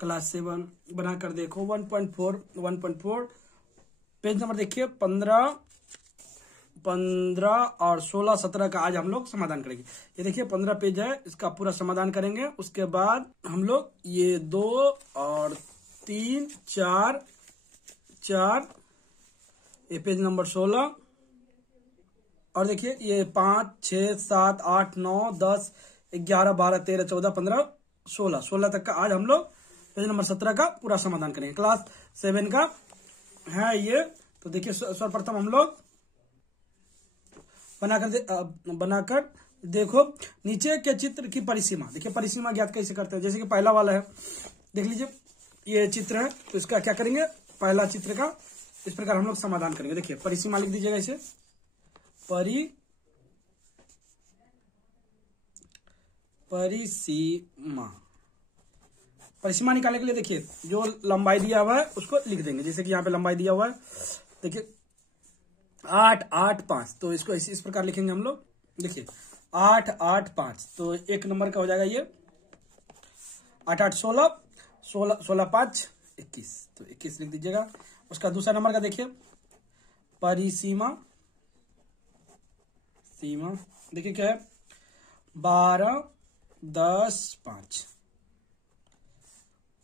Class 7 बनाकर देखो 1.4 page number देखिए 15 और 16 17 का आज हम लोग समाधान करेंगे। ये देखिए 15 पेज है, इसका पूरा समाधान करेंगे। उसके बाद हम लोग ये 2 और 3 4 ये पेज नंबर 16 और देखिए ये 5 6 7 8 9 10 11 12 13 14 15 16 तक का आज हम लोग पेज नंबर 17 का पूरा समाधान करेंगे। क्लास 7 का है ये। तो देखिए सर्वप्रथम हम लोग बनाकर देखो नीचे के चित्र की परिसीमा। देखिए परिसीमा ज्ञात कैसे करते हैं। जैसे कि पहला वाला है, देख लीजिए ये चित्र है, तो इसका क्या करेंगे, पहला चित्र का इस प्रकार हम लोग समाधान करेंगे। देखिए परिसीमा लिख दीजिएगा इसे, परिसीमा निकालने के लिए देखिए जो लंबाई दिया हुआ है उसको लिख देंगे। जैसे कि यहाँ पे लंबाई दिया हुआ है, देखिए 8 8 5, तो इसको इस प्रकार लिखेंगे हम लोग। देखिए 8 8 5, तो एक नंबर का हो जाएगा ये 8 8 16 16 5 21, तो 21 लिख दीजिएगा। उसका दूसरा नंबर का देखिए परिसीमा देखिए क्या है 12 10 5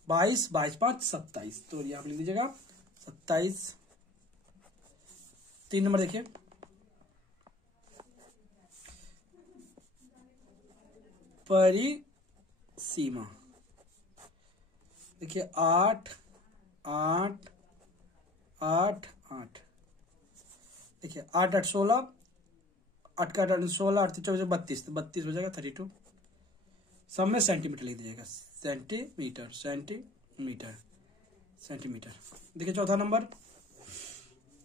22 22 5 27, तो यहाँ पे लिख दीजिएगा 27। 3 नंबर देखिए परिसीमा, देखिए 8 8 8 8, देखिए 8 8 16 8 का 8 16 8 24 32, तो 32 हो जाएगा 32। सब में सेंटीमीटर लिख दीजिएगा, सेंटीमीटर। देखिए चौथा नंबर,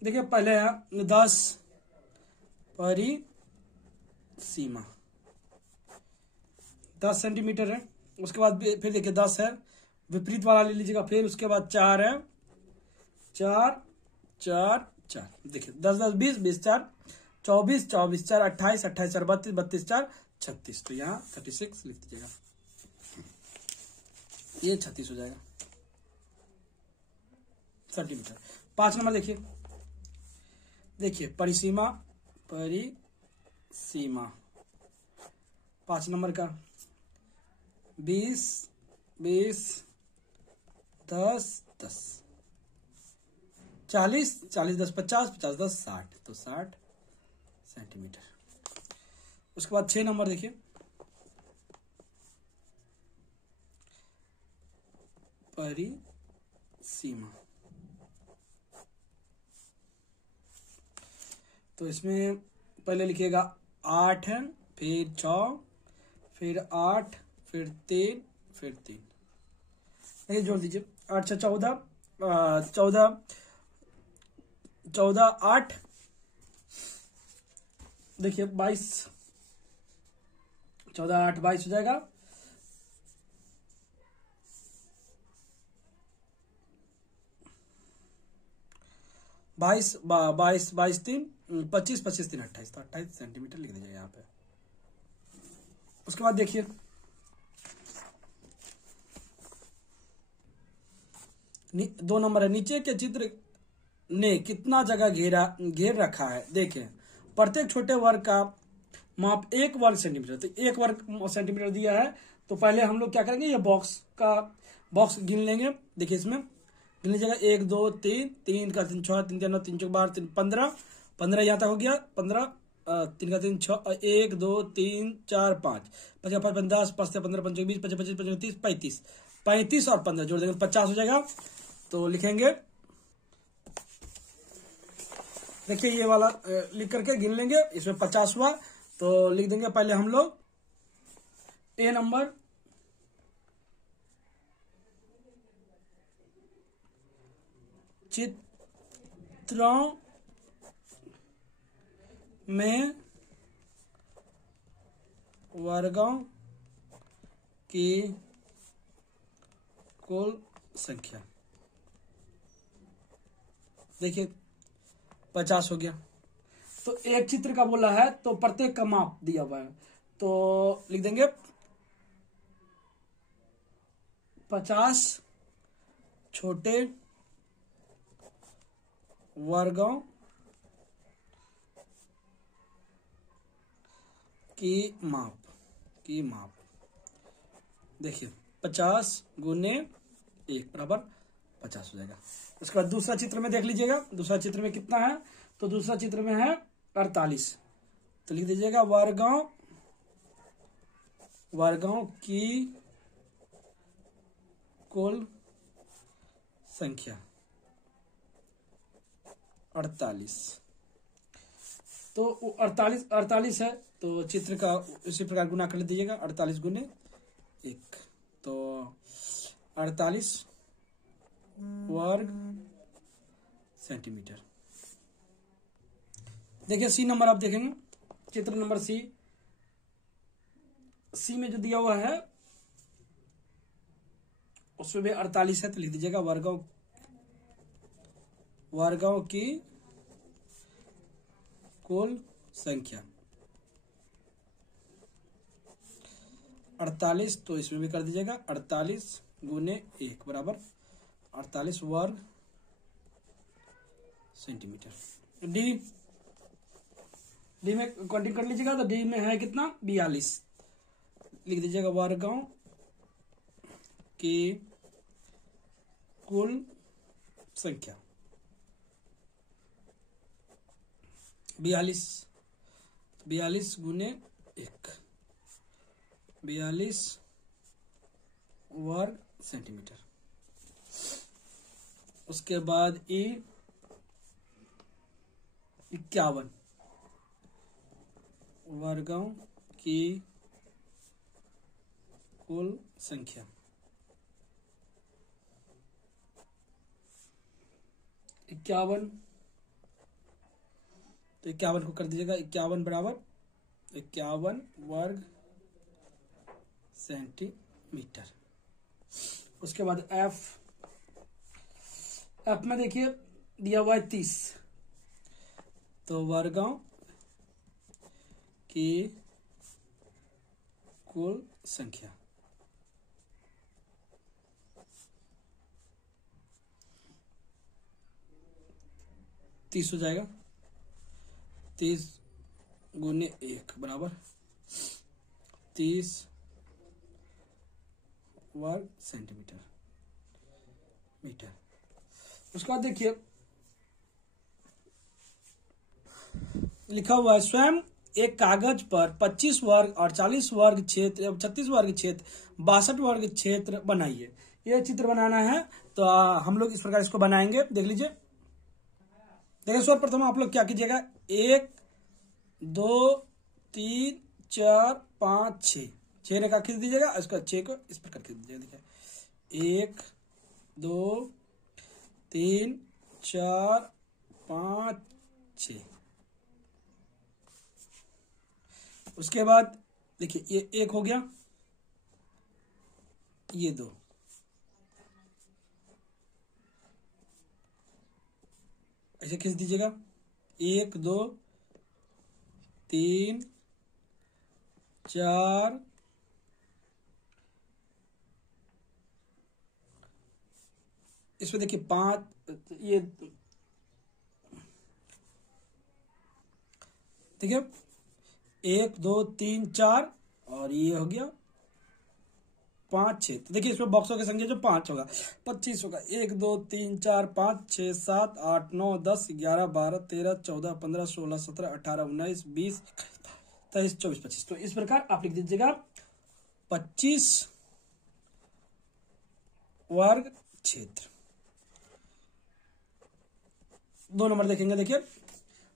देखिए पहले है 10 परिसीमा 10 सेंटीमीटर है। उसके बाद फिर देखिए 10 है, विपरीत वाला ले लीजिएगा। फिर उसके बाद 4 है, 4 4 4, देखिए 10 10 20 20 4 24 24 4 28 28 4 32 32 4 36, तो यहाँ 36 लिख दीजिएगा, ये 36 हो जाएगा सेंटीमीटर। 5 नंबर देखिए परिसीमा 5 नंबर का 20 20 10 10 40 40 10 50 50 10 60, तो 60 सेंटीमीटर। उसके बाद 6 नंबर देखिए परिसीमा, तो इसमें पहले लिखिएगा 8 है, फिर 6 फिर 8 फिर 3 फिर 3, ये जोड़ दीजिए 8 6 14 14 8, देखिए 22 14 8 22 हो जाएगा। 22 3 25 25 3 28, तो 28 सेंटीमीटर लिख दीजिए यहाँ पे। उसके बाद देखिए दो नंबर है, नीचे के चित्र ने कितना जगह घेर रखा है। देखें प्रत्येक छोटे वर्ग का माप 1 वर्ग सेंटीमीटर, तो 1 वर्ग सेंटीमीटर दिया है। तो पहले हम लोग क्या करेंगे, ये बॉक्स गिन लेंगे। देखिए इसमें गिन लीजिएगा 1 2 3 3 का 3 6 3 9 3 4 12 3 15 15 यहाँ तक हो गया। 15 3 का 3 6 1 2 3 4 5 5 5 10 5 15 25 20 25 25 30 35 35 और 15 जोड़ देंगे 50 हो जाएगा। तो लिखेंगे, देखिए ये वाला लिख करके गिन लेंगे, इसमें 50 हुआ तो लिख देंगे पहले हम लोग ए नंबर चित्रों में वर्गों की कुल संख्या, देखिए 50 हो गया। तो एक चित्र का बोला है तो प्रत्येक का माप दिया हुआ है, तो लिख देंगे 50 छोटे वर्गों की माप देखिए 50 गुने 1 बराबर 50 हो जाएगा। उसके बाद दूसरा चित्र में देख लीजिएगा, दूसरा चित्र में कितना है, तो दूसरा चित्र में है 48। तो लिख दीजिएगा वर्गों की कुल संख्या 48। तो 48 है, तो चित्र का इसी प्रकार गुना कर दीजिएगा 48 गुने 1, तो 48 वर्ग सेंटीमीटर। देखिए सी नंबर आप देखेंगे, चित्र नंबर सी में जो दिया हुआ है उसमें भी 48 है, तो लिख दीजिएगा वर्गों की कुल संख्या 48, तो इसमें भी कर दीजिएगा 48 गुने 1 बराबर 48 वर्ग सेंटीमीटर। डी में काउंटिंग कर लीजिएगा, तो डी में है कितना 42। लिख दीजिएगा वर्गों की कुल संख्या 42 गुने 1 42 वर्ग सेंटीमीटर। उसके बाद 51 वर्गों की कुल संख्या 51, तो 51 को कर दीजिएगा 51 बराबर 51 वर्ग सेंटीमीटर। उसके बाद एफ में देखिए दिया हुआ है 30, तो वर्गों की कुल संख्या 30 हो जाएगा, 30 गुने 1 बराबर 30 वर्ग सेंटीमीटर मीटर। उसके बाद देखिए लिखा हुआ है स्वयं एक कागज पर 25 वर्ग 48 वर्ग क्षेत्र 36 वर्ग क्षेत्र 62 वर्ग क्षेत्र बनाइए। ये चित्र बनाना है, तो हम लोग इस प्रकार इसको बनाएंगे। देख लीजिए, देखिए सर्वप्रथम आप लोग क्या कीजिएगा, 1 2 3 4 5 6 रेखा खींच दीजिएगा। इसका 6 को इस प्रकार खींच दीजिएगा। देखिए 1 2 3 4 5 6। उसके बाद देखिए ये 1 हो गया, ये 2, ऐसे खींच दीजिएगा 1 2 3 4 इसमें देखिए 5, ये देखिए 1 2 3 4 और ये हो गया 5 6। तो देखिए इसमें बॉक्सों की संख्या जो 5 होगा 25 होगा। 1 2 3 4 5 6 7 8 9 10 11 12 13 14 15 16 17 18 19 20 23 24 25। तो इस प्रकार आप लिख दीजिएगा 25 वर्ग क्षेत्र। 2 नंबर देखेंगे, देखिए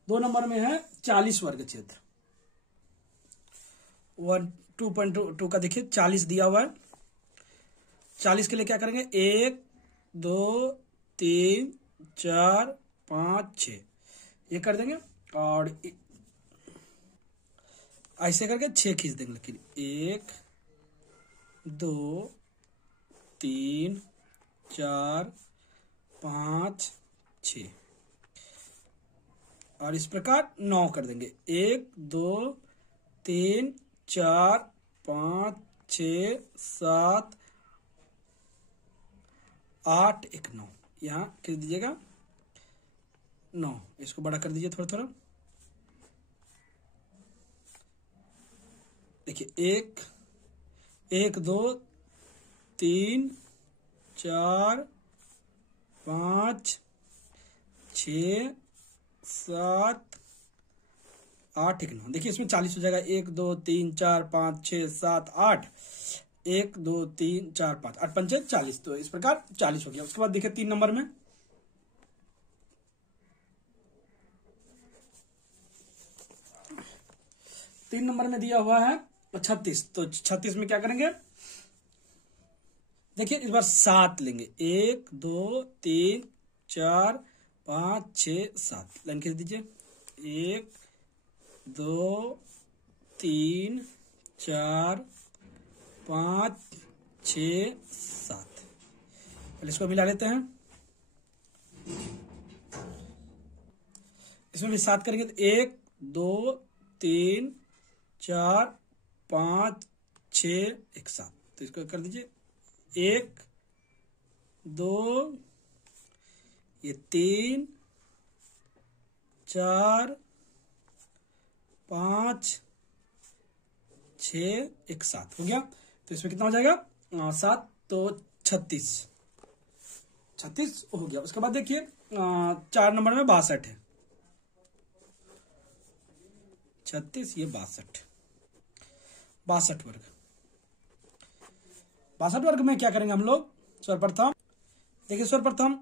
2 नंबर में है 40 वर्ग क्षेत्र। 2.2 का देखिए 40 दिया हुआ है। 40 के लिए क्या करेंगे, 1 2 3 4 5 6 ये कर देंगे और ऐसे करके 6 खींच देंगे। लेकिन 1 2 3 4 5 6 और इस प्रकार 9 कर देंगे। 1 2 3 4 5 6 7 8 1 9, यहाँ किस दीजिएगा 9, इसको बड़ा कर दीजिए थोड़ा थोड़ा। देखिए 1 1 2 3 4 5 6 7 8 1 9। देखिए इसमें 40 हो जाएगा। 1 2 3 4 5 6 7 8, 1 2 3 4 5 8 पंचे 40, तो इस प्रकार 40 हो गया। उसके बाद देखिए 3 नंबर में, दिया हुआ है 36, तो 36 में क्या करेंगे, देखिए इस बार 7 लेंगे। 1 2 3 4 5 6 7, लाइन खींच दीजिए। 1 2 3 4 5 6 7, पहले इसको मिला लेते हैं। इसमें भी 7 करेंगे तो 1 2 3 4 5 6 1 7, तो इसको कर दीजिए। 1 2 ये 3 4 5 6 1 7 हो गया। तो इसमें कितना हो जाएगा 7, तो 36 हो गया। उसके बाद देखिए 4 नंबर में 62 है। 36 ये 62 वर्ग। 62 वर्ग में क्या करेंगे हम लोग, सर्वप्रथम देखिए, सर्वप्रथम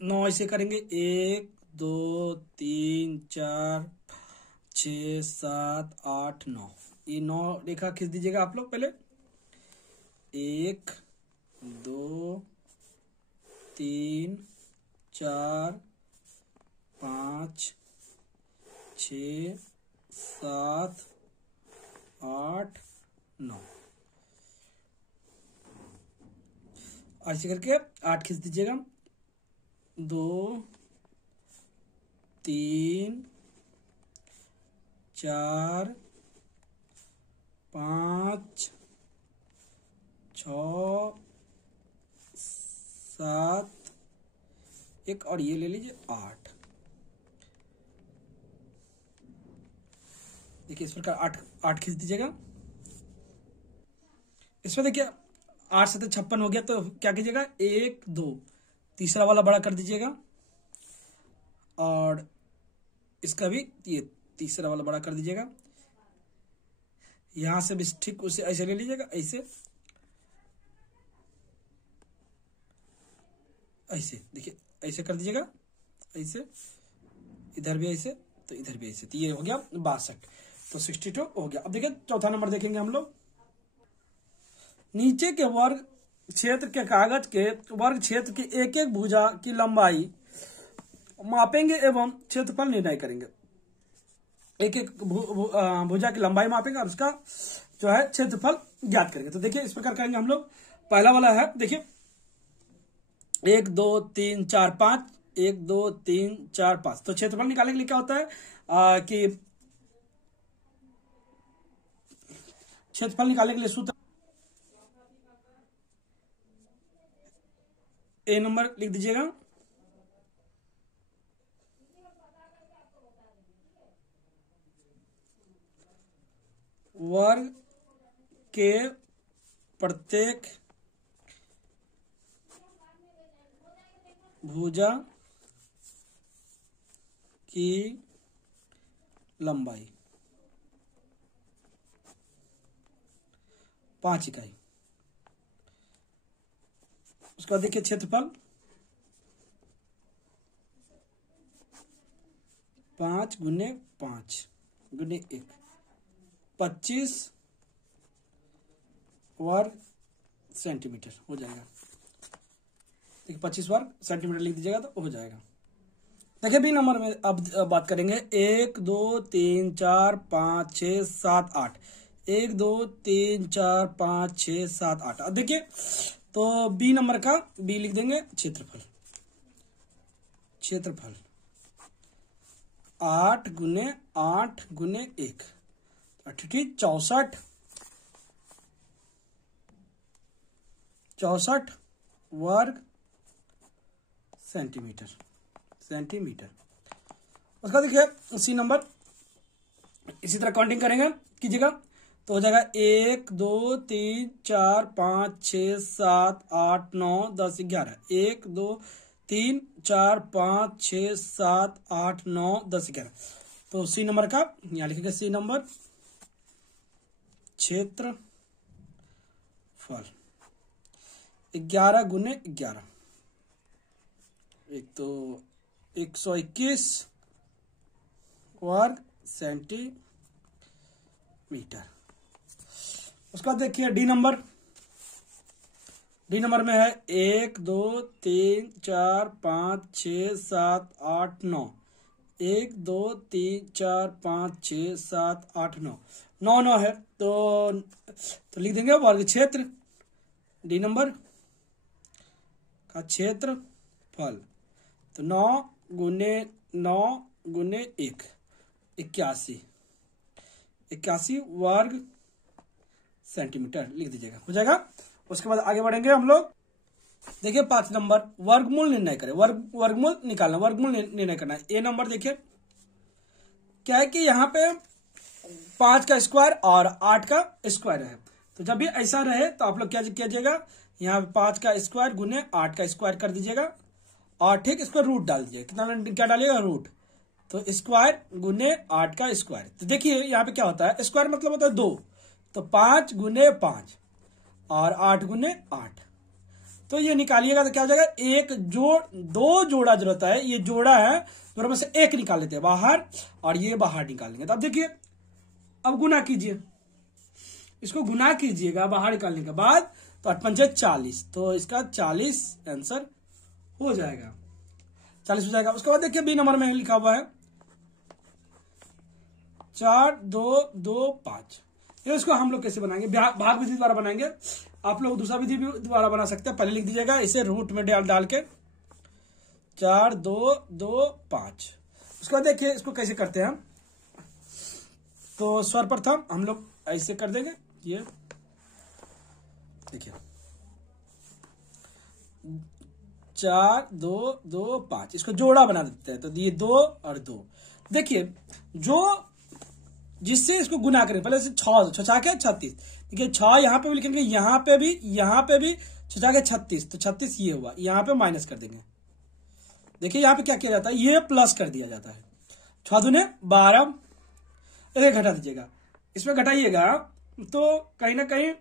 9 ऐसे करेंगे। 1 2 3 4 6 7 8 9, ये 9 रेखा खींच दीजिएगा आप लोग पहले। 1 2 3 4 5 6 7 8 9, ऐसे करके 8 खींच दीजिएगा। 2 3 4 5 6 7 1, और ये ले लीजिए 8। देखिए इस प्रकार 8 खींच दीजिएगा। इसमें देखिए 8 7 56 हो गया, तो क्या कीजिएगा 1 2, तीसरा वाला बड़ा कर दीजिएगा, और इसका भी ये तीसरा वाला बड़ा कर दीजिएगा। यहां से भी ठीक उसे ऐसे ले लीजिएगा, ऐसे देखिए ऐसे कर दीजिएगा, ऐसे इधर भी ऐसे, तो इधर भी ऐसे, तो ये हो गया 62, तो 62 हो गया। अब देखिए चौथा नंबर देखेंगे हम लोग। नीचे के वर्ग क्षेत्र के कागज के वर्ग क्षेत्र की एक एक भुजा की लंबाई मापेंगे एवं क्षेत्रफल निर्णय करेंगे। एक एक भुजा की लंबाई मापेंगे और उसका जो है क्षेत्रफल ज्ञात करेंगे। तो देखिए इस प्रकार करेंगे हम लोग। पहला वाला है, देखिए 1 2 3 4 5, 1 2 3 4 5, तो क्षेत्रफल निकालने के लिए क्या होता है कि क्षेत्रफल निकालने के लिए सूत्र ए नंबर लिख दीजिएगा, वर्ग के प्रत्येक भुजा की लंबाई 5 इकाई। उसके बाद देखिए क्षेत्रफल 5 गुने 5 गुने 1, 25 वर्ग सेंटीमीटर हो जाएगा। देखिए 25 वर्ग सेंटीमीटर लिख दीजिएगा तो हो जाएगा। देखिए बी नंबर में अब बात करेंगे। 1 2 3 4 5 6 7 8, 1 2 3 4 5 6 7 8। अब देखिए तो बी नंबर का बी लिख देंगे, क्षेत्रफल 8 गुने 8 गुने 1, 64 64 वर्ग सेंटीमीटर। उसका देखिए सी नंबर, इसी तरह काउंटिंग करेंगे, कीजिएगा तो हो जाएगा 1 2 3 4 5 6 7 8 9 10 11। 1 2 3 4 5 6 7 8 9 10 11। तो सी नंबर का यहाँ लिखेंगे, सी नंबर क्षेत्रफल 11 गुने 11, एक तो 121 वर्ग सेंटीमीटर। उसका देखिए डी नंबर में है 1 2 3 4 5 6 7 8 9। 1 2 3 4 5 6 7 8 9 9 है, तो लिख देंगे वर्ग क्षेत्र, डी नंबर का क्षेत्रफल। तो 9 गुने 1 81 वर्ग सेंटीमीटर लिख दीजिएगा, हो जाएगा। उसके बाद आगे बढ़ेंगे हम लोग। देखिए 5 नंबर, वर्गमूल निर्णय करें। वर्गमूल निकालना, वर्गमूल निर्णय करना है। ए नंबर देखिए क्या है कि यहाँ पे 5 का स्क्वायर और 8 का स्क्वायर है, तो जब भी ऐसा रहे तो आप लोग क्या कीजिएगा, यहाँ पे 5 का स्क्वायर गुने 8 का स्क्वायर कर दीजिएगा और ठीक इसको रूट डाल दीजिएगा। कितना क्या डालिएगा, रूट। तो स्क्वायर गुने 8 का स्क्वायर। तो देखिए यहाँ पे क्या होता है, स्क्वायर मतलब होता है 2, तो 5 गुने 5 और 8 गुने 8। तो ये निकालिएगा तो क्या हो जाएगा, एक जोड़, 2 जोड़ा जो रहता है, ये जोड़ा है, दोनों में से एक निकाल लेते हैं बाहर और ये बाहर निकालेंगे। तो अब देखिए, अब गुना कीजिए, इसको गुना कीजिएगा बाहर निकालने के बाद, तो 8 पंचे 40, तो इसका 40 आंसर हो जाएगा, 40 हो जाएगा। उसके बाद देखिए बी नंबर में लिखा हुआ है 4 2 2 5। इसको हम लोग कैसे बनाएंगे, भाग विधि द्वारा बनाएंगे। आप लोग दूसरा विधि भी द्वारा बना सकते हैं। पहले लिख दीजिएगा इसे रूट में डाल के 4 2 2 5। उसके बाद देखिए इसको कैसे करते हैं हम, तो सर्वप्रथम हम लोग ऐसे कर देंगे, ये देखिए 4 2 2 5, इसको जोड़ा बना देते हैं। तो ये 2 और 2, देखिए जो जिससे इसको गुना करें, पहले से 6 के 36। देखिए 6 यहाँ पे भी लिखेंगे, यहाँ पे भी 6 के 36, तो 36 ये हुआ, यहाँ पे माइनस कर देंगे। देखिए यहाँ पे क्या किया जाता है, ये प्लस कर दिया जाता है। 6 दूने 12, इसे घटा दीजिएगा, इसमें घटाइएगा तो कहीं ना कहीं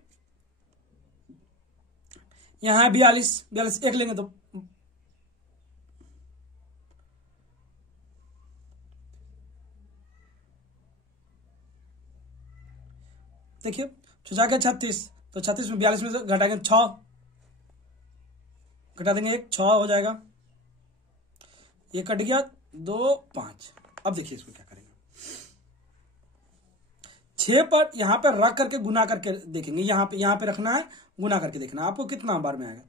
यहाँ 42 एक लेंगे तो देखिए 6 के 36, तो 36 में 42 में से घटाएंगे 6, घटा देंगे 1, 6 हो जाएगा, ये कट गया 2 5। अब देखिए इसको क्या करेंगे, 6 पर यहाँ पे रख करके गुना करके देखेंगे, यहाँ पे रखना है, गुना करके देखना है आपको कितना बार में आएगा।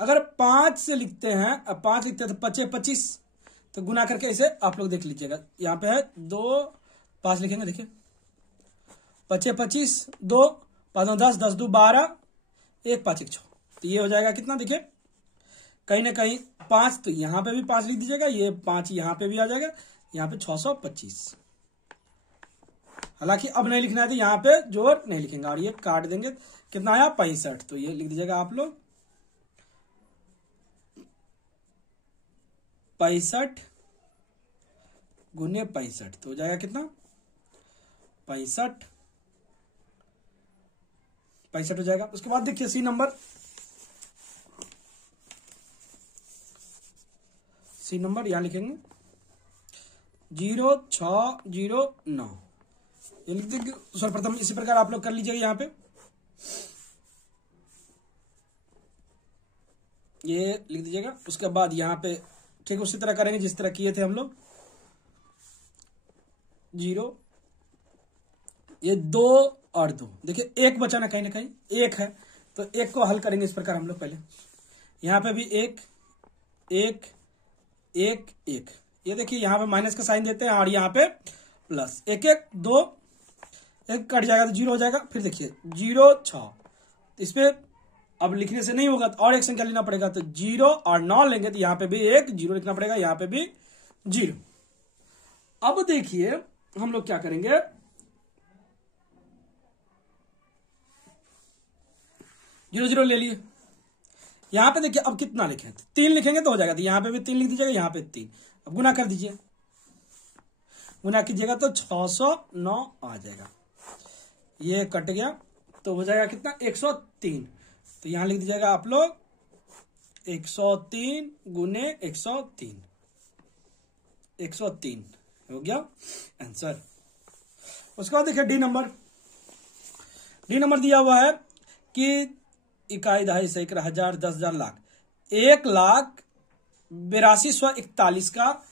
अगर 5 से लिखते हैं, अब 5 लिखते हैं तो 5 25, तो गुना करके इसे आप लोग देख लीजिएगा। यहाँ पे है 2 5 लिखेंगे, देखिए 5 25, 2 5 10 10 2 12, 1 5 1 6, तो ये हो जाएगा कितना, देखिए कहीं ना कहीं 5, तो यहाँ पे भी 5 लिख दीजिएगा, ये 5 यहाँ पे भी आ जाएगा, यहाँ पे 625। हालांकि अब नहीं लिखना है तो यहाँ पे जोड़ नहीं लिखेंगे और ये काट देंगे, कितना आया 65, तो ये लिख दीजिएगा आप लोग 65 गुने 65, तो हो जाएगा कितना 65 हो जाएगा। उसके बाद देखिए सी नंबर यहां लिखेंगे 0609, ये लिख देंगे सर्वप्रथम। इसी प्रकार आप लोग कर लीजिएगा, यहाँ पे ये लिख दीजिएगा। उसके बाद यहाँ पे ठीक उसी तरह करेंगे जिस तरह किए थे हम लोग, 0, ये 2 और 2, देखिए 1 बचा ना कहीं 1 है, तो 1 को हल करेंगे इस प्रकार हम लोग। पहले यहाँ पे भी 1 1 1 1, ये देखिए यहाँ पे माइनस का साइन देते हैं और यहाँ पे प्लस, 1 1 2, 1 कट जाएगा तो 0 हो जाएगा। फिर देखिए 0 6, इस पे अब लिखने से नहीं होगा तो और एक संख्या लेना पड़ेगा, तो 0 और 9 लेंगे तो यहां पे भी 1 0 लिखना पड़ेगा, यहां पे भी 0। अब देखिए हम लोग क्या करेंगे, जीरो जीरो ले लिए। यहां पे देखिए अब कितना लिखे, 3 लिखेंगे तो हो जाएगा, तो यहां पे भी 3 लिख दीजिएगा, यहां पे 3। अब गुना कर दीजिए, गुना कीजिएगा तो 609 आ जाएगा। ये कट गया तो हो जाएगा कितना, 103। तो यहां लिख दीजिएगा आप लोग 103 गुने 103, 103 हो गया आंसर। उसके बाद देखिए डी नंबर दिया हुआ है कि इकाई, दहाई, सैकड़ा, हजार, 10,000, लाख, 1,82,141 का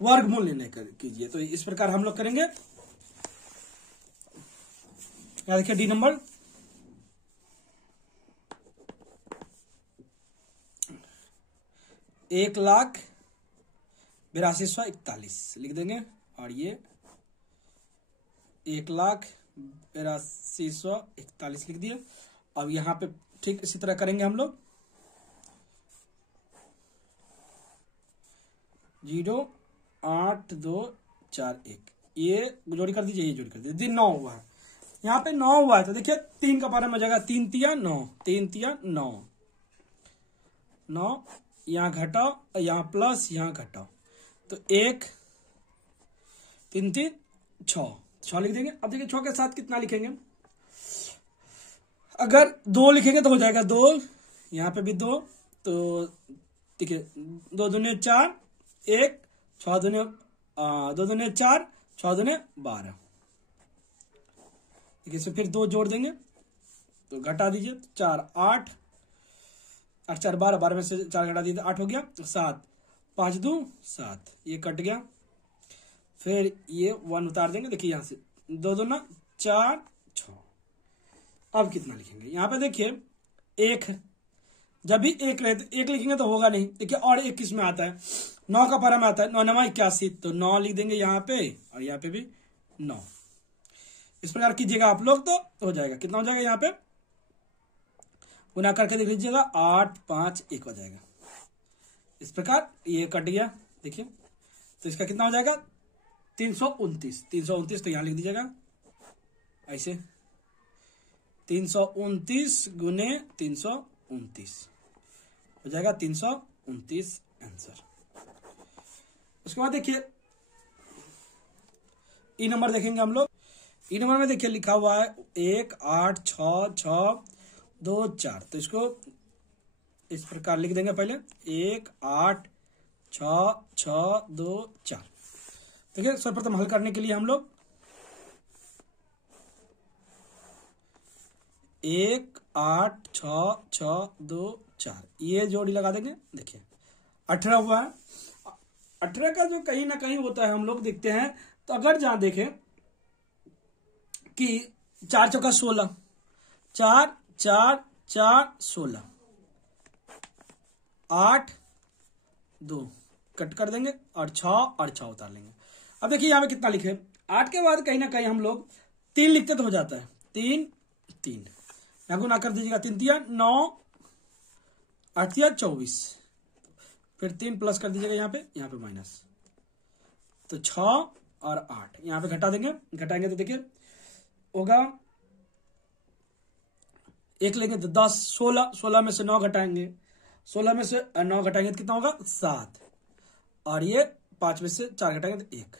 वर्गमूल निर्णय कीजिए। तो इस प्रकार हम लोग करेंगे। क्या देखिए डी नंबर, एक 1,82,141 लिख देंगे, और ये 1,82,141 लिख दिए। अब यहां पे ठीक इसी तरह करेंगे हम लोग, 0,82,41 ये जोड़ी कर दीजिए, ये जोड़ी कर दीजिए, 9 हुआ है। यहाँ पे 9 हुआ है तो देखिए 3 का पारा में जाएगा, 3 तिया 9, 3 तिया 9, 9 यहाँ घटाओ, यहाँ प्लस, यहाँ घटाओ, तो 1 3 3 6 लिख देंगे। अब देखिए 6 के साथ कितना लिखेंगे, अगर 2 लिखेंगे तो हो जाएगा 2, यहाँ पे भी 2, तो देखिए 2 दूने 4, 1 6 दूने 2 दूने 4, 6 दूने 12। देखिए इसमें फिर 2 जोड़ देंगे तो घटा दीजिए, 4 8 8 4 12, 12 में से 4 घटा दीजिए 8 हो गया, 7 5 2 7, ये कट गया। फिर ये 1 उतार देंगे, देखिए यहां से 2 2 ना 4 6। अब कितना लिखेंगे, यहाँ पे देखिए 1, जब भी 1 रहे तो 1 लिखेंगे तो होगा नहीं। देखिए और 1 किस में आता है, 9 का पारा में आता है, 9 9 81, तो 9 लिख देंगे यहाँ पे, और यहाँ पे भी 9। इस प्रकार कीजिएगा आप लोग तो हो जाएगा। कितना हो जाएगा, यहाँ पे गुना करके देख लीजिएगा, 8 5 1 हो जाएगा। इस प्रकार ये कट गया, देखिए तो इसका कितना हो जाएगा, 329। 329 तो यहाँ लिख दीजिएगा ऐसे, 329 गुने 329 हो जाएगा 329 आंसर। उसके बाद देखिए ई नंबर देखेंगे हम लोग। ई नंबर में देखिए लिखा हुआ है 1 8 6 6 2 4, तो इसको इस प्रकार लिख देंगे पहले, 1 8 6 6 2 4। देखिए सर्वप्रथम हल करने के लिए हम लोग 1 8 6 6 2 4 ये जोड़ी लगा देंगे। देखिए 18 हुआ है, 18 का जो कहीं ना कहीं होता है हम लोग देखते हैं, तो अगर जहां देखें कि 4 चौका 16, 4 4 4 16, 8 2 कट कर देंगे, और 6 उतार लेंगे। अब देखिए यहाँ पे कितना लिखे, 8 के बाद कहीं ना कहीं हम लोग 3 लिखते तो हो जाता है, 3 3 यहाँ गुना कर दीजिएगा, 3 तिया 9 8 तिया 24, फिर 3 प्लस कर दीजिएगा यहाँ पे माइनस, तो 6 और 8 यहाँ पे घटा देंगे, घटाएंगे तो देखिए होगा 1 लेंगे तो 10, 16, 16 में से 9 घटाएंगे, 16 में से 9 घटाएंगे तो कितना होगा 7, और ये 5 में से 4 घटाएंगे तो 1।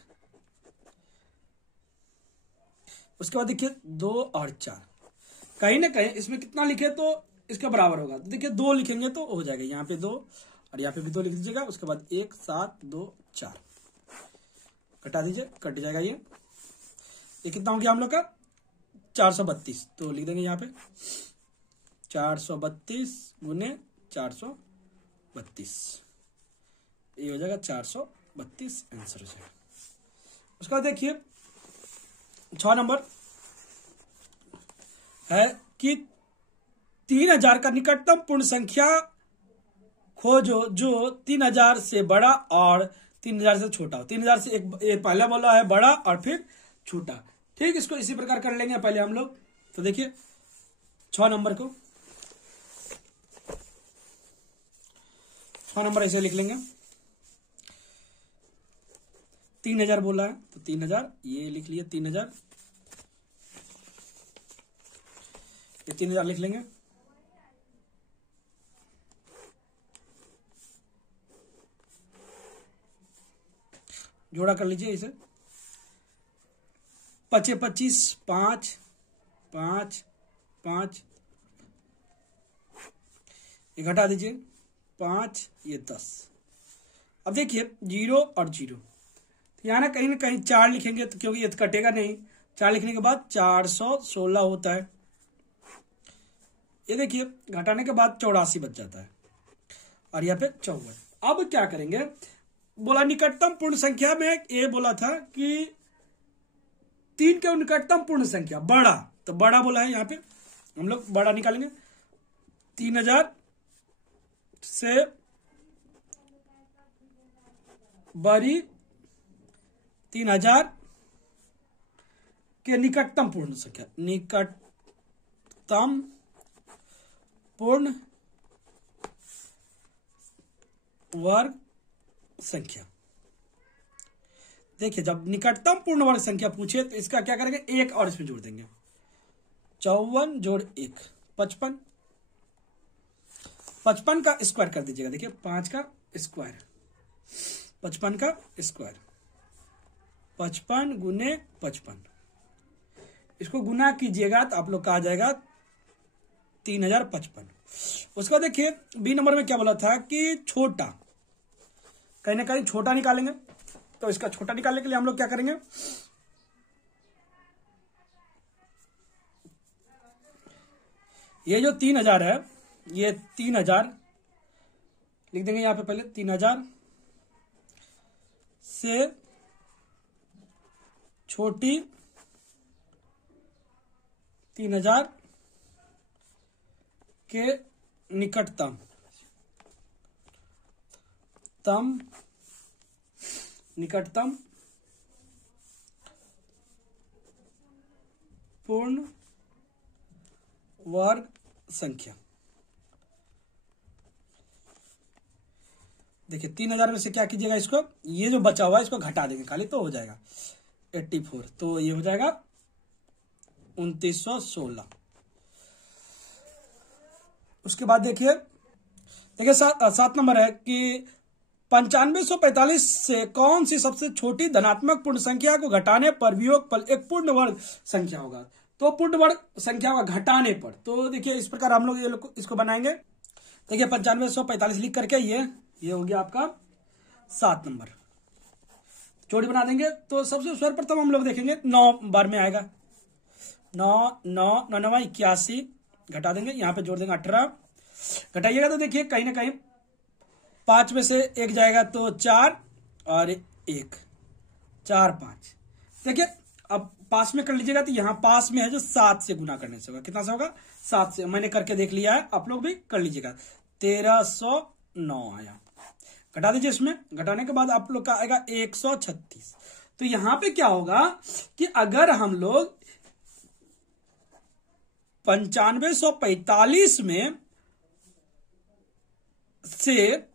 उसके बाद देखिए 2 और 4, कहीं ना कहीं इसमें कितना लिखे तो इसके बराबर होगा, तो देखिए 2 लिखेंगे तो हो जाएगा, यहाँ पे 2 और यहाँ पे भी 2 लिख दीजिएगा। उसके बाद 1 7 2 4 घटा दीजिए, कट जाएगा। ये कितना हो गया हम लोग का 432, तो लिख देंगे यहाँ पे 432 गुने 432, ये हो जाएगा 432 आंसर हो जाएगा। उसका देखिए 6 नंबर है कि 3000 का निकटतम पूर्ण संख्या खोजो जो 3000 से बड़ा और 3000 से छोटा हो। 3000 से एक पहला बोला है बड़ा और फिर छोटा, ठीक। इसको इसी प्रकार कर लेंगे पहले हम लोग। तो देखिए 6 नंबर को 6 नंबर ऐसे लिख लेंगे। 3000 बोला है तो 3000 ये लिख लिए, 3000 ये 3000 लिख लेंगे। जोड़ा कर लीजिए इसे। 25 25 5 5 5 ये घटा दीजिए 5 ये 10। अब देखिए 0 और 0 यहाँ ना कहीं 4 लिखेंगे तो क्योंकि ये तो कटेगा नहीं, 4 लिखने के बाद 416 होता है। ये देखिए घटाने के बाद 84 बच जाता है और यहाँ पे 54। अब क्या करेंगे, बोला निकटतम पूर्ण संख्या में ये बोला था कि 3 के निकटतम पूर्ण संख्या बड़ा, तो बड़ा बोला है, यहाँ पे हम लोग बड़ा निकालेंगे। 3000 से बड़ी 3000 के निकटतम पूर्ण संख्या, निकटतम पूर्ण वर्ग संख्या। देखिए जब निकटतम पूर्ण वर्ग संख्या पूछे तो इसका क्या करेंगे, एक और इसमें जोड़ देंगे। 54 जोड़ 1 55, 55 का स्क्वायर कर दीजिएगा। देखिए 5 का स्क्वायर 55 का स्क्वायर 55 गुने 55, इसको गुना कीजिएगा तो आप लोग का आ जाएगा 3055। उसका देखिए बी नंबर में क्या बोला था कि छोटा, कहीं ना कहीं छोटा निकालेंगे। तो इसका छोटा निकालने के लिए हम लोग क्या करेंगे, ये जो 3000 है ये 3000 लिख देंगे यहां पे पहले। 3000 से छोटी 3000 के निकटतम पूर्ण वर्ग संख्या। देखिए 3000 में से क्या कीजिएगा, इसको ये जो बचा हुआ है इसको घटा देंगे खाली तो हो जाएगा 84, तो ये हो जाएगा 2916। उसके बाद देखिए 7 नंबर है कि 9545 से कौन सी सबसे छोटी धनात्मक पूर्ण संख्या को घटाने पर वियोगफल एक पूर्ण वर्ग संख्या होगा। तो पूर्ण वर्ग संख्या का घटाने पर, तो देखिए इस प्रकार हम लोग इसको बनाएंगे। देखिए 9545 लिख करके ये हो गया आपका 7 नंबर। जोड़ी बना देंगे तो सबसे सर्वप्रथम हम लोग देखेंगे 9 बार में आएगा। 9 9 9 81 घटा देंगे, यहाँ पे जोड़ देंगे 18। घटाइएगा तो देखिए कहीं ना कहीं 5 में से 1 जाएगा तो 4 और 1 4 5। देखिए अब पास में कर लीजिएगा तो यहाँ पास में है जो 7 से गुना करने से होगा। कितना से होगा, 7 से। मैंने करके देख लिया है, आप लोग भी कर लीजिएगा। 1309 आया। घटा दीजिए, इसमें घटाने के बाद आप लोग का आएगा 136। तो यहां पे क्या होगा कि अगर हम लोग 9545 में से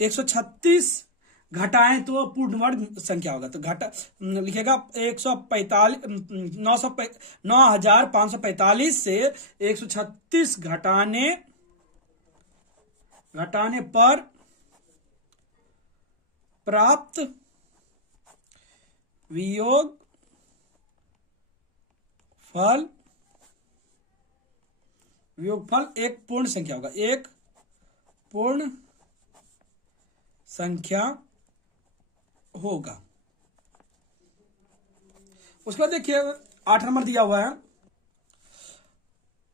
136 घटाएं तो पूर्ण वर्ग संख्या होगा। तो घटा लिखेगा 9545 से 136 घटाने पर प्राप्त वियोग फल एक पूर्ण संख्या होगा, एक पूर्ण संख्या होगा। उसके बाद देखिए 8 नंबर दिया हुआ है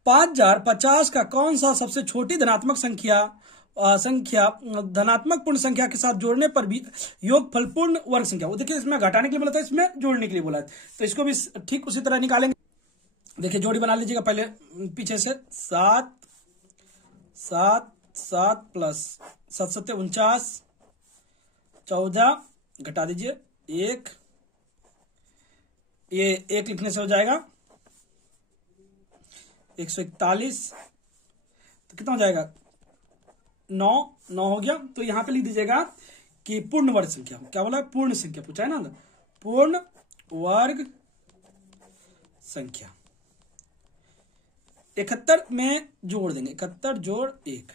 5050 का कौन सा सबसे छोटी धनात्मक धनात्मक पूर्ण संख्या के साथ जोड़ने पर भी योगफल पूर्ण वर्ग संख्या। वो देखिए इसमें घटाने के लिए बोला था, इसमें जोड़ने के लिए बोला है, तो इसको भी ठीक उसी तरह निकालेंगे। देखिए जोड़ी बना लीजिएगा पहले पीछे से। 7 7 7 प्लस 7 7 49 14 घटा दीजिए 1, ये 1 लिखने से हो जाएगा 141। तो कितना हो जाएगा 9 9 हो गया। तो यहाँ पे लिख दीजिएगा कि पूर्ण वर्ग संख्या, क्या बोला है, पूर्ण संख्या पूछा है ना, पूर्ण वर्ग संख्या 71 में जोड़ देंगे, 71 जोड़ 1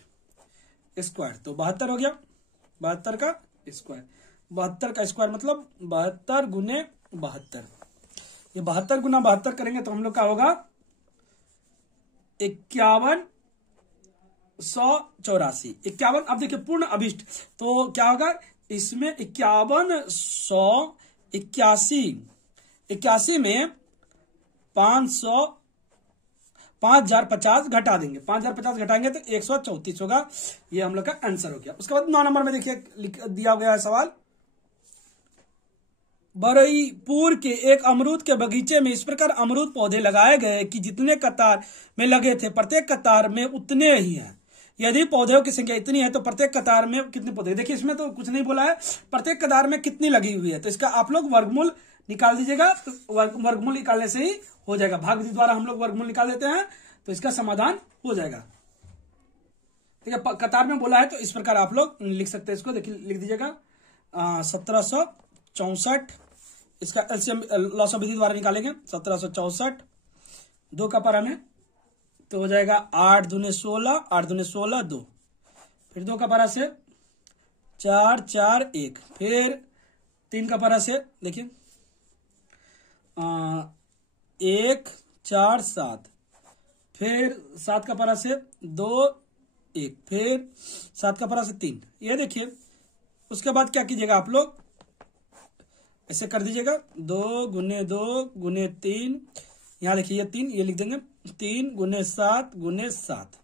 स्क्वायर, तो 72 हो गया, 72 का स्क्वायर, 72 का स्क्वायर मतलब 72 गुने 72, ये 72 गुना 72 करेंगे तो हम लोग का होगा 5184, 51। अब देखिए पूर्ण अभिष्ट तो क्या होगा इसमें, 5181 में 5050 घटा देंगे, 5050 घटाएंगे तो 134 होगा, ये हम लोग का आंसर हो गया। उसके बाद 9 नंबर में देखिए दिया गया है सवाल, बरईपुर के एक अमरूद के बगीचे में इस प्रकार अमरूद पौधे लगाए गए कि जितने कतार में लगे थे प्रत्येक कतार में उतने ही हैं। यदि पौधों की संख्या इतनी है तो प्रत्येक कतार में कितने पौधे, देखिए इसमें तो कुछ नहीं बोला है, प्रत्येक कतार में कितनी लगी हुई है, तो इसका आप लोग वर्गमूल निकाल दीजिएगा, तो वर्गमूल निकालने से ही हो जाएगा, भाग विधि द्वारा हम लोग वर्गमूल निकाल देते हैं तो इसका समाधान हो जाएगा। ठीक है, कतार में बोला है तो इस प्रकार आप लोग लिख सकते हैं इसको, देखिए लिख दीजिएगा 1764, इसका एलसीएम लॉस ऑफ विधि द्वारा निकालेंगे, 1764 2 का पारा में तो हो जाएगा 8 दूने 16, 8 दूने 16 2, फिर 2 का पारा से 4 4 1, फिर 3 का पारा से देखिए 1 4 7, फिर 7 का पारा से 2 1, फिर 7 का पारा से 3, ये देखिए। उसके बाद क्या कीजिएगा आप लोग ऐसे कर दीजिएगा 2 गुने 2 गुने 3, यहाँ देखिए ये 3 ये लिख देंगे, 3 गुने 7 गुने 7,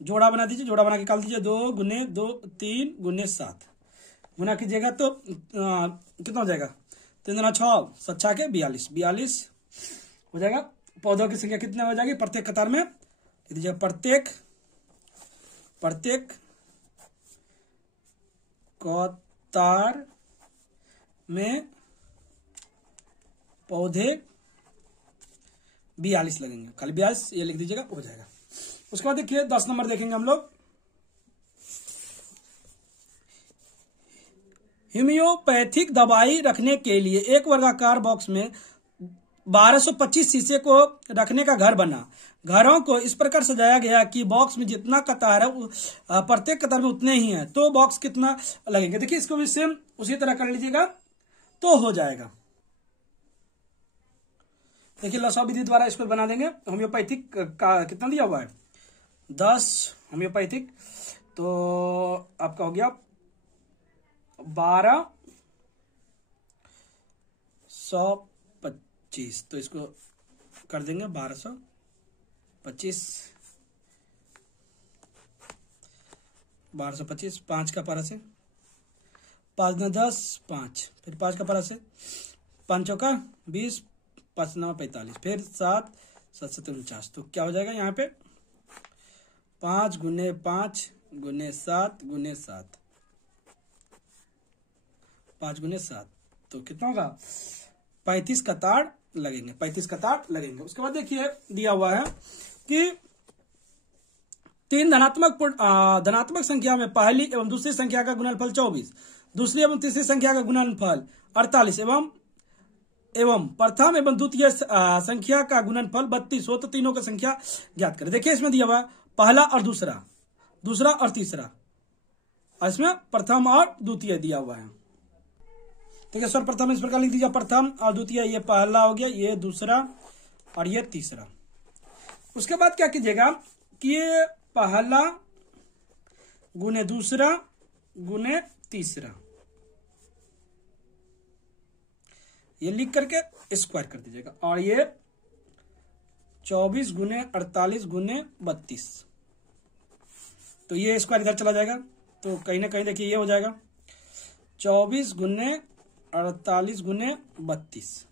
जोड़ा बना दीजिए, जोड़ा बना के निकाल दीजिए 2 गुने 2 3 गुने 7 गुना कीजिएगा तो कितना हो जाएगा, 3 दूना 6 7 6 के 42 42 हो जाएगा। पौधों की संख्या कितनी हो जाएगी प्रत्येक कतार में, लिख दीजिएगा प्रत्येक कतार में पौधे 42 लगेंगे, खाली 42 ये लिख दीजिएगा, हो जाएगा। उसके बाद देखिए 10 नंबर देखेंगे हम लोग, होम्योपैथिक दवाई रखने के लिए एक वर्गाकार बॉक्स में 1225 शीशे को रखने का घर बना। घरों को इस प्रकार सजाया गया कि बॉक्स में जितना कतार है प्रत्येक कतार में उतने ही हैं, तो बॉक्स कितना लगेंगे, देखिए इसको भी सेम उसी तरह कर लीजिएगा तो हो जाएगा। देखिए लॉस ऑफ विधि द्वारा इसको बना देंगे। होम्योपैथिक का कितना दिया हुआ है 10 होम्योपैथिक, तो आपका हो गया 1225, तो इसको कर देंगे 1225 5 का पारा से 5 9 10 5, फिर 5 का पारा से 5 चौका 20 5 9 45, फिर 7 7 7 49, तो क्या हो जाएगा यहाँ पे 5 गुने 5 गुने 7 गुने 7 5 गुने 7, तो कितना होगा 35 कतार लगेंगे, 35 कतार लगेंगे। उसके बाद देखिए दिया हुआ है कि 3 धनात्मक संख्या में पहली एवं दूसरी संख्या का गुणनफल 24, दूसरी एवं तीसरी संख्या का गुणनफल 48 एवं प्रथम एवं द्वितीय संख्या का गुणनफल 32 हो तो तीनों की संख्या ज्ञात करें। देखिए इसमें दिया हुआ पहला और दूसरा और तीसरा, इसमें प्रथम और द्वितीय दिया हुआ है। ठीक है, सर्वप्रथम इस प्रकार लिख दीजिए, प्रथम और द्वितीय, ये पहला हो गया, ये दूसरा और ये तीसरा। उसके बाद क्या कीजिएगा कि ये पहला गुने दूसरा गुने तीसरा ये लिख करके स्क्वायर कर दीजिएगा, और ये 24 गुने 48 गुने 32, तो ये स्क्वायर इधर चला जाएगा, तो कहीं ना कहीं देखिए ये हो जाएगा 24 गुने 48 गुने 32,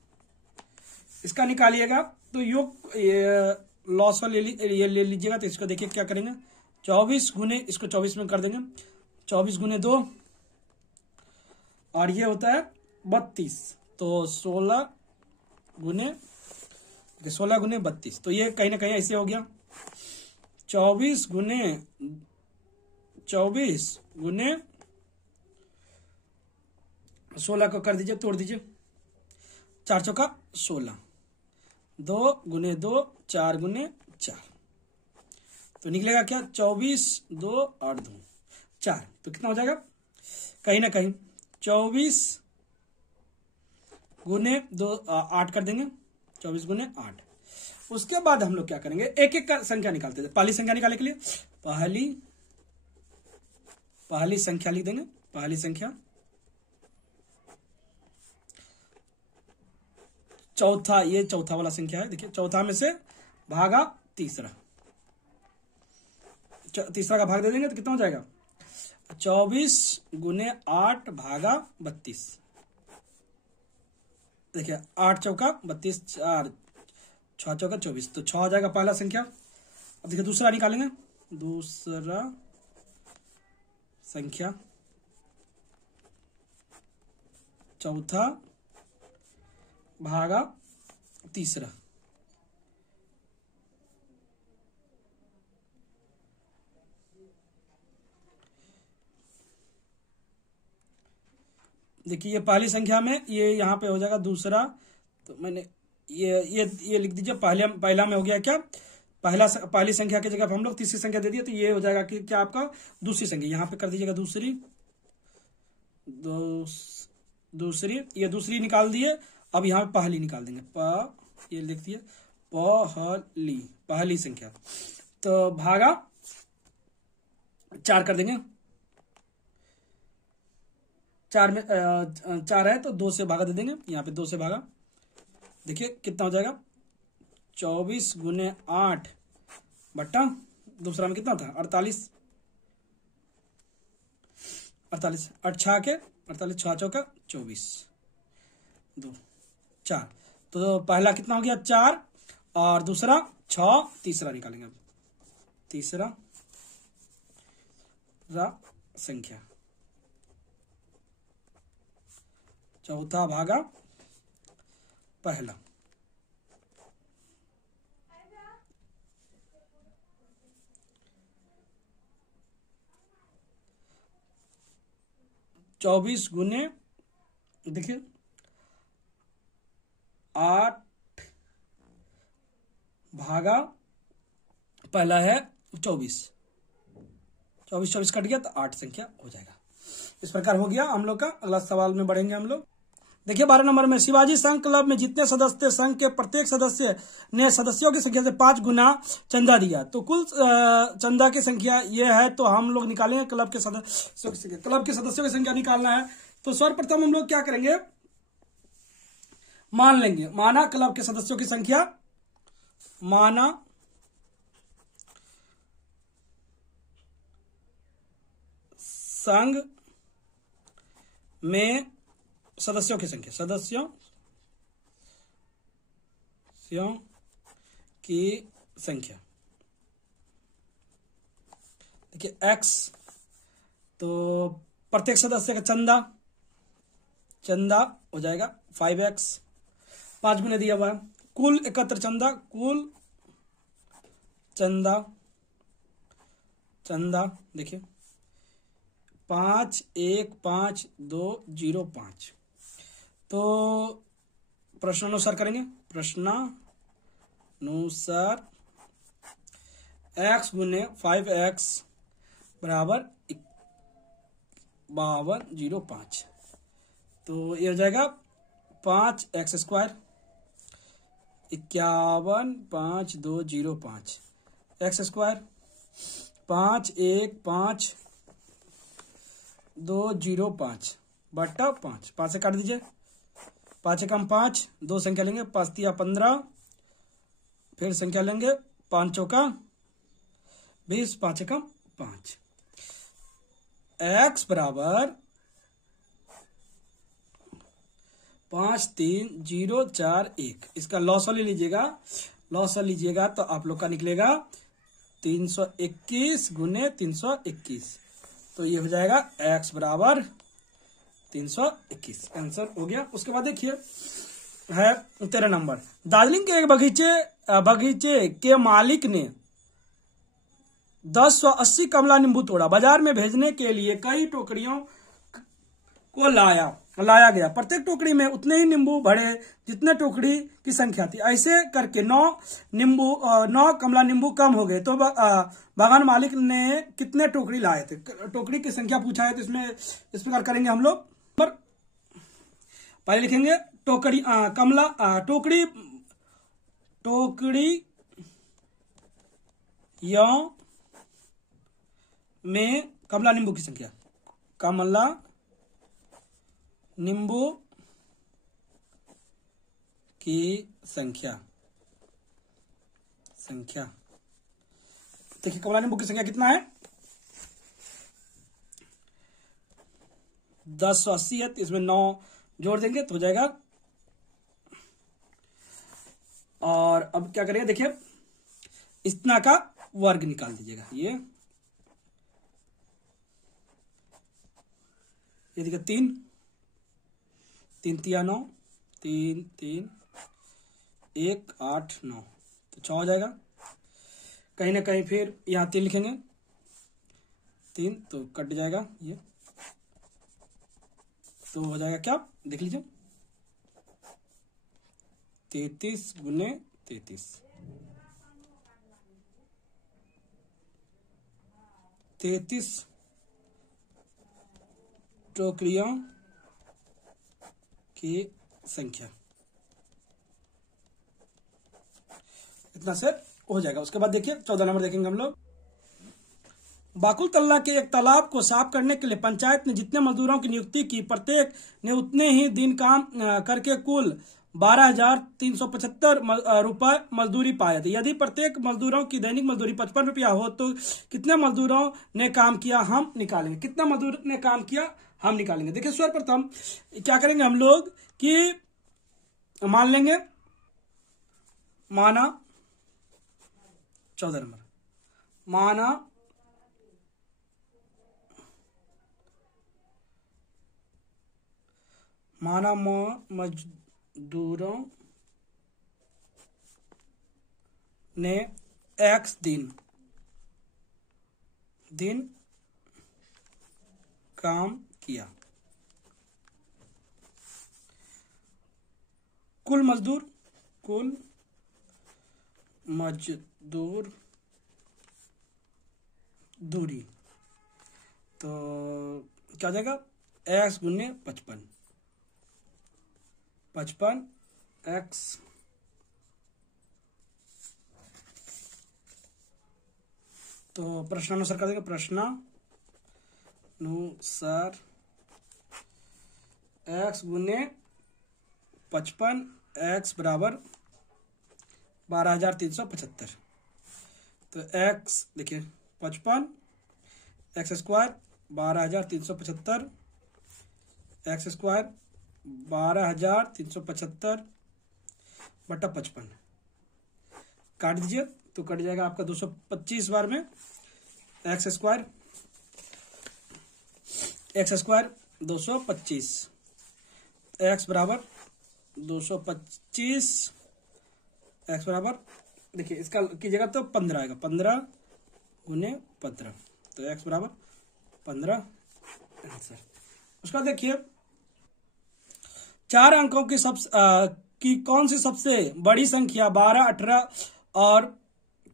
इसका निकालिएगा तो योग लॉस ले लीजिएगा, तो इसको देखिए क्या करेंगे 24 गुने इसको 24 में कर देंगे, 24 गुने 2 और ये होता है 32, तो 16 गुने 32, तो ये कहीं ना कहीं ऐसे हो गया 24 गुने 24 गुने 16 को कर दीजिए, तोड़ दीजिए, 4 चौका 16, 2 गुने 2, 4 गुने 4, तो निकलेगा क्या 24, 2 और 2 4, तो कितना हो जाएगा कहीं ना कहीं 24 गुने 2 8 कर देंगे, 24 गुने 8। उसके बाद हम लोग क्या करेंगे, एक एक का संख्या निकालते थे। पहली संख्या निकालने के लिए पहली संख्या लिख देंगे, पहली संख्या, चौथा, ये चौथा वाला संख्या है, देखिए चौथा में से भागा तीसरा, तीसरा का भाग दे देंगे तो कितना हो जाएगा 24 गुने 8 भागा 32, देखिए 8 चौका 32, 4 6 चौका 24, तो 6 हो जाएगा पहला संख्या। अब देखिए दूसरा निकालेंगे, दूसरा संख्या, चौथा भागा तीसरा, देखिए ये पहली संख्या में ये यहाँ पे हो जाएगा दूसरा, तो मैंने ये लिख दीजिए, पहला में हो गया क्या पहली संख्या की जगह हम लोग तीसरी संख्या दे दिए, तो ये हो जाएगा कि क्या आपका दूसरी संख्या, यहाँ पे कर दीजिएगा दूसरी, ये दूसरी निकाल दिए। अब यहाँ पे पहली निकाल देंगे, ये लिख दिए पहली संख्या, तो भागा 4 कर देंगे, 4 में 4 है तो 2 से भागा दे देंगे, यहाँ पे 2 से भागा, देखिए कितना हो जाएगा 24 गुने 8 बट्टा दूसरा में कितना था 48, 8 6 के 48, 6 चौका 24, 2 4, तो पहला कितना हो गया 4 और दूसरा 6, तीसरा निकालेंगे, अब तीसरा संख्या, चौथा भागा पहला, चौबीस गुने देखिए 8 भागा पहला है 24 कट गया तो 8 संख्या हो जाएगा। इस प्रकार हो गया हम लोग का। अगला सवाल में बढ़ेंगे हम लोग। देखिए 12 नंबर में, शिवाजी संघ क्लब में जितने सदस्य थे संघ के प्रत्येक सदस्य ने सदस्यों की संख्या से 5 गुना चंदा दिया, तो कुल चंदा की संख्या ये है, तो हम लोग निकालेंगे क्लब के सदस्यों की संख्या निकालना है। तो सर्वप्रथम हम लोग क्या करेंगे, मान लेंगे, माना क्लब के सदस्यों की संख्या, माना संघ में सदस्यों की संख्या, सदस्यों की संख्या, देखिए x, तो प्रत्येक सदस्य का चंदा हो जाएगा 5x, 5 गुने दिया हुआ है। कुल एकत्र चंदा, कुल चंदा देखिए 5 1 5 2 0 5, तो प्रश्नानुसार करेंगे, प्रश्नानुसार x गुने 5x बराबर 5205, तो ये हो जाएगा 5x स्क्वायर 51 5 2 0 5 x स्क्वायर 5 1 5 2 0 5 बट्टा 5, 5 से काट दीजिए, 5 एकम 5, 2 संख्या लेंगे, 5 तिया 15, फिर संख्या लेंगे 5 चौका 20, 5 एकम 5, x बराबर 5 3 0 4 1। इसका लॉसल लीजिएगा तो आप लोग का निकलेगा 321 गुने 321, तो ये हो जाएगा x बराबर 321, आंसर हो गया। उसके बाद देखिए है 13 नंबर, दार्जिलिंग के एक बगीचे के मालिक ने 1080 कमला नींबू तोड़ा, बाजार में भेजने के लिए कई टोकरियों को लाया गया। प्रत्येक टोकरी में उतने ही नींबू भरे जितने टोकरी की संख्या थी। ऐसे करके 9 कमला नींबू कम हो गए। तो बागान मालिक ने कितने टोकरी लाए थे? टोकरी की संख्या पूछा है, तो इसमें इस प्रकार करेंगे हम लोग। पहले लिखेंगे टोकरी में कमला नींबू की संख्या, कमला नींबू की संख्या देखिए कमला नींबू की संख्या कितना है? 1080 है, तो इसमें 9 जोड़ देंगे तो हो जाएगा। और अब क्या करेंगे, देखिए इतना का वर्ग निकाल दीजिएगा। ये देखिए 3 तिया 9, 3 3 1 8 9, तो 6 हो जाएगा। कहीं ना कहीं फिर यहाँ 3 लिखेंगे, 3 तो कट जाएगा ये, तो हो जाएगा क्या, देख लीजिए 33 गुने 33, 33 टोकरियों की संख्या, इतना से हो जाएगा। उसके बाद देखिए 14 नंबर देखेंगे हम लोग। बाकुल तल्ला के एक तालाब को साफ करने के लिए पंचायत ने जितने मजदूरों की नियुक्ति की, प्रत्येक ने उतने ही दिन काम करके कुल 12,375 रुपए मजदूरी पाए थे। यदि प्रत्येक मजदूरों की दैनिक मजदूरी 55 रुपया हो तो कितने मजदूरों ने काम किया, हम निकालेंगे। कितना मजदूर ने काम किया हम निकालेंगे। देखिए सर्वप्रथम क्या करेंगे हम लोग कि मान लेंगे, माना 14 नंबर, माना मजदूरों ने x दिन काम किया। कुल मजदूर दूरी, तो क्या हो जाएगा, x गुने 55 x तो प्रश्नानुसार कर देंगे, प्रश्नानुसार x गुने 55 x बराबर 12,375। तो x देखिए 55 x स्क्वायर 12,375 x स्क्वायर 12,375 बटा 55 काट दीजिए तो कट जाएगा आपका 225 बार में x स्क्वायर 225 x बराबर 225 x बराबर देखिए इसका कीजिएगा तो 15 आएगा, 15 गुने 15, तो x बराबर 15 आंसर। उसका देखिए 4 अंकों की कौन सी सबसे बड़ी संख्या 12, 18 और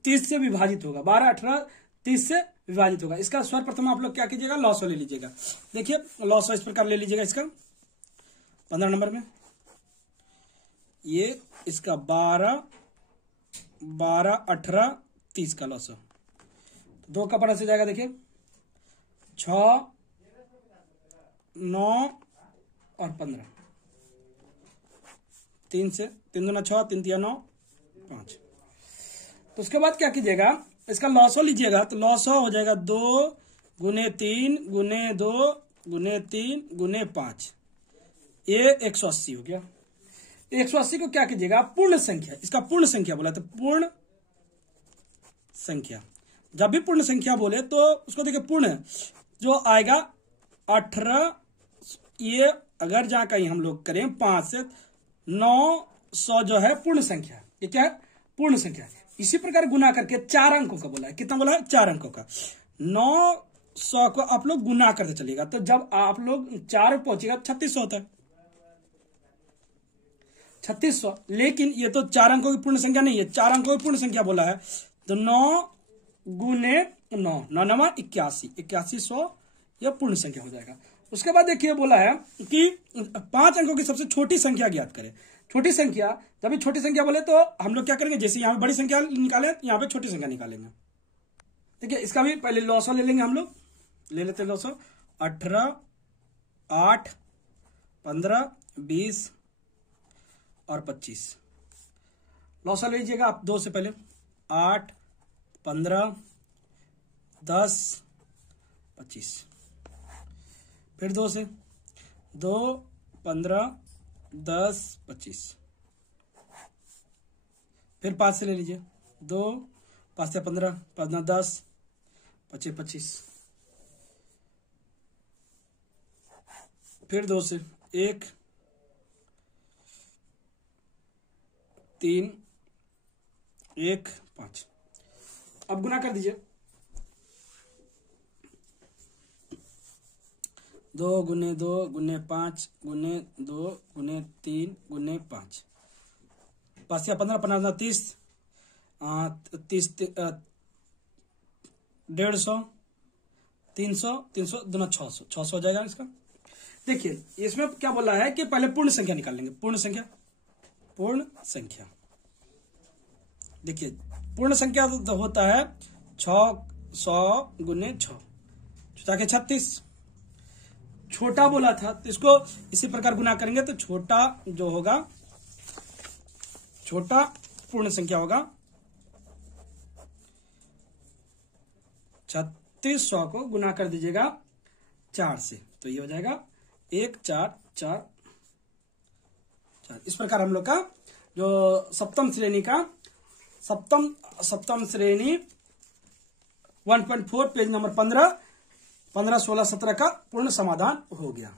30 से विभाजित होगा। 12, 18, 30 से विभाजित होगा। इसका सर्वप्रथम आप लोग क्या कीजिएगा, लॉसो ले लीजिएगा। देखिए लॉसो इस प्रकार ले लीजिएगा, इसका 15 नंबर में ये इसका 12, 18, 30 का लॉसो, तो 2 का पड़ा से जाएगा। देखिए 6, 9 और 15, 3 से 3 दूना 6, 3 तिया 9, 5। तो उसके बाद क्या कीजिएगा, इसका लॉसो लीजिएगा, तो लॉसो हो जाएगा 2 गुने 3 गुने 2 गुने 3 गुने 5, ये 180 हो गया। 180 को क्या कीजिएगा, पूर्ण संख्या, इसका पूर्ण संख्या बोला तो पूर्ण संख्या, जब भी पूर्ण संख्या बोले तो उसको देखिए पूर्ण जो आएगा 18, ये अगर जहां कहीं हम लोग करें 5 से 900 जो है पूर्ण संख्या, ये क्या है पूर्ण संख्या। इसी प्रकार गुना करके 4 अंकों का बोला है। कितना बोला है? 4 अंकों का। 900 को आप लोग गुना करते चलिएगा, तो जब आप लोग 4 पहुंचेगा 3600 होता है, 3600। लेकिन ये तो 4 अंकों की पूर्ण संख्या नहीं है, 4 अंकों की पूर्ण संख्या बोला है, तो 9 गुने 9, 9 9 81, 8100 यह पूर्ण संख्या हो जाएगा। उसके बाद देखिए बोला है कि 5 अंकों की सबसे छोटी संख्या ज्ञात करें। छोटी संख्या, जब भी छोटी संख्या बोले तो हम लोग क्या करेंगे, जैसे यहाँ पे बड़ी संख्या निकाले यहाँ पे छोटी संख्या निकालेंगे। देखिए इसका भी पहले लॉसो ले लेंगे, हम लोग ले लेते हैं लॉसो। 18, 8, 15, 20 और 25। लॉसो ले लीजिएगा आप 2 से पहले। 8, 15, 10, 25। फिर 2 से, 2, 15, 10, 25। फिर 5 से ले लीजिए, 2, 5 से 15, 15, 10, 25, 25। फिर 2 से, 1, 3, 1, 5। अब गुना कर दीजिए। 2 गुने 2 गुने 5 गुने 2 गुने 3 गुने 5। 5 या 15, 15, 30, 30, 150, 300, 300 दूना 600, 600 हो जाएगा इसका। देखिए इसमें क्या बोला है कि पहले पूर्ण संख्या निकाल लेंगे। पूर्ण संख्या, पूर्ण संख्या देखिए पूर्ण संख्या तो होता है 600 गुने 6 ताकि 36। छोटा बोला था तो इसको इसी प्रकार गुना करेंगे, तो छोटा जो होगा, छोटा पूर्ण संख्या होगा 3600 को गुना कर दीजिएगा 4 से, तो ये हो जाएगा 1 4 4 4। इस प्रकार हम लोग का जो सप्तम श्रेणी का सप्तम श्रेणी 1.4 पेज नंबर 15, 16, 17 का पूर्ण समाधान हो गया।